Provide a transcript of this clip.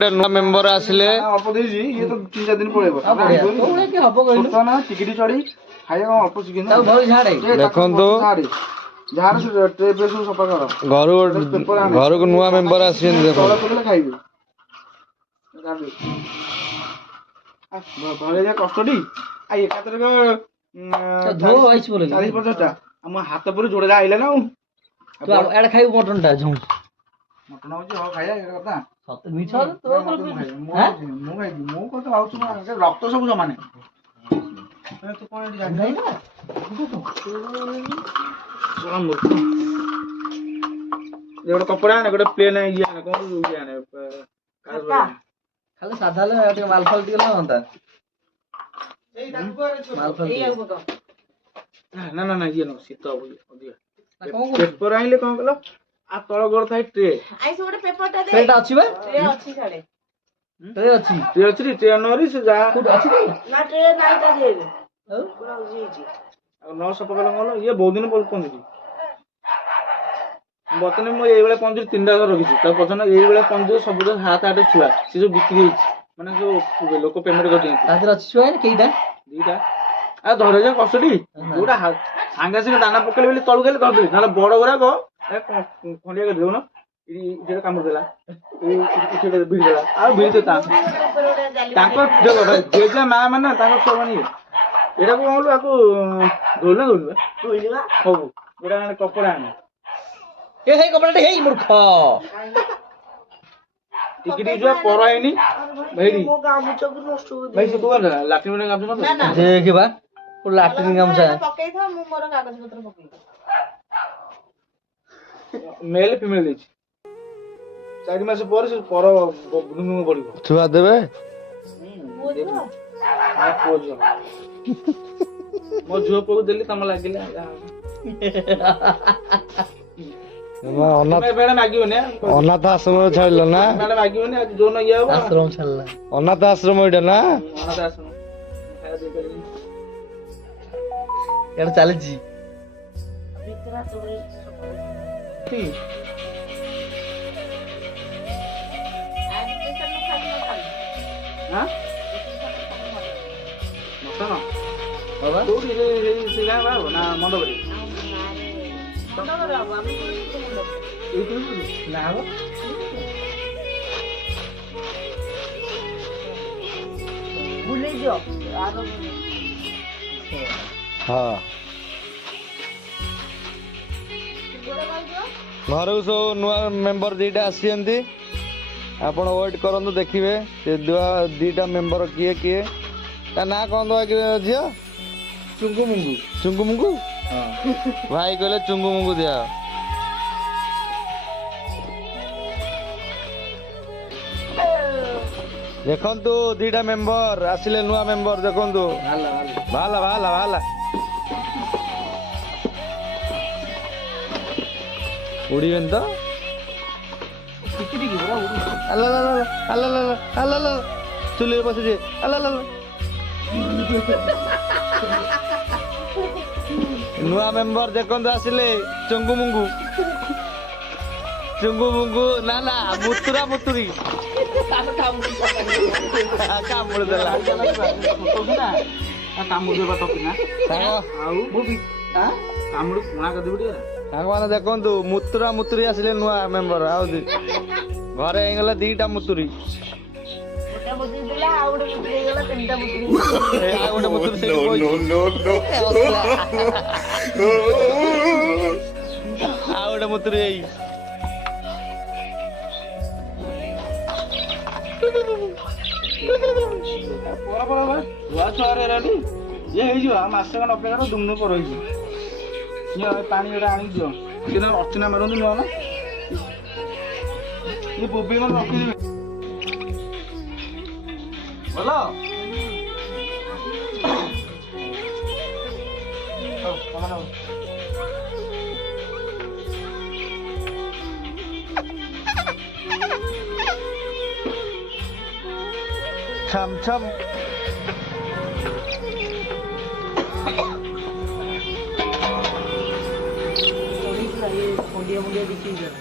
नया मेंबर आसिले अल्प देजी ये तो 3-4 दिन पळेबो कोळे के हबो कहलु छोटा ना टिकडी चढ़ी खाया अल्प सिकिन ताऊ भल झाड़े देखंतु झाड़ से ट्रे पे सब सफा कर घर को नया मेंबर आसिन देखो तोला तोला खाइबे भले जा कष्टडी आ एकातर को धो आइछ बोले 40-50 टा हम हाथ पर जोड़े आइला ना तू एडा खाइबो मटन टा झौ मटन हो जो खाया ए कथा सत मिछ तो मु को तो आउछु रक्त सब समान तू कोन एडी जानि ना सोना मूर्ख ये गोटे कपड़ा ने गोटे प्लेन ये ने कोन ये ने खाली साधा ले ଟିକେ ମାଲଫାଲ ଟିକେ ଲାଗନ୍ତା ଏଇ ତାକୁ ମାଲଫାଲ ଏଇ आउ तो ना ना ना ये न शीत अधिका କଣ पेपर आइले कोन कलो आ तळ गोर थाई ट्रे आई से गोटे पेपर टा दे पेटा अछि बे ट्रे अछि साडे ट्रे अछि ट्रे नरी से जा कोड अछि की ना ट्रे नाही ता दे पूरा उजी जी आ 900 पकल गलो ये बहुत दिन पर पहुंची बतने मो एई बेले पंजर 3टा रखिছি ता पछन एई बेले पंजर सब 7-8 छुआ से जो बिक्री होई माने जो लोक पेमेंट करते तातिर अछि छुआ केइटा दीटा आ धरे जा कसडी जोडा सांगा संगे दाना पकले बेले तळु गेले धर दे नाले बड़ गुरा को खंडिया कर देउ न जेटा काम देला इठे बिल देला आ बिल देता ताको देखो भाई जे जे मा माने ताको सबनी एटा को बोलू आको ढोलना हो गोडा कपड़ा आने ए हे कपड़ा हे मूर्ख टिकटी जो पर आइनी भाई मो गाम मुचक नष्ट हो भाई से तो लाठी में काम ना ना देख बा को लाट्रिन गामसा पकई था मु मोर कागज पत्र पकई मेल फीमेल देछि 4 मास पर से पर बुनु पड़िबो छुआ देबे आ पोजो मो झुओ को देली तम लागिला अनाथ बेड़ा मागियो ने अनाथ आश्रम छाड़ल ना बेड़ा मागियो ने आज जो न ये हो आश्रम छल्ला अनाथ आश्रम इटा ना अनाथ आश्रम खाया दे करी यार चले जी भीतरा तो ठीक आज पेपर में खाली न खाली हां मत बाबा तो रे सिगा बा ना मंडबरी मंडबर बाबू हम ना हो भूले जो आरो हाँ घर को सब नुआ मेंबर दीटा आसी आपण वेट करंतु देखिए से दीटा मेंबर किए किए ता ना कौन दवा झियो चुंगु मुंगु चुंगु मुंगु हां भाई कहले चुंगु मुंगु दिया देखंतु दीटा मेंबर आसिले नुआ मेंबर देखंतु भाला भाला भाला भाला उड़ीबेन तो टिकटी की बड़ा उड़ी अल्लाह चुले बस जे अल्लाह नुआ मेंबर देखंतु आसिले चुंगु मुंगु ना ना मुतुरा मुतुरी कामुड़ देला कामुड़ देबा टपिना आउ बुबी हां कामुड़ कोना कर देबडी सागवान देखंतु मुतुरा मुतुरी आसिले नुआ मेंबर आउ घरे हेगला दीटा मुतुरी मोटा बुद्धि दिला आउड बुद्धि गेला तीनटा बुद्धि आ गोटे मुतुरी से आ गोटे मुतुरी एई पोरा पोरा बा हुआ छारे रेडी ये हे जो मासे कन अपेक्षा दुमनु पर होई ये पानी एटा आनी दियो केना अर्चना मारंदु न ना ये बुबी मन रखी दे बोलो ओ कमाना छम छम मुंडिया मुंडिया दिखी जरा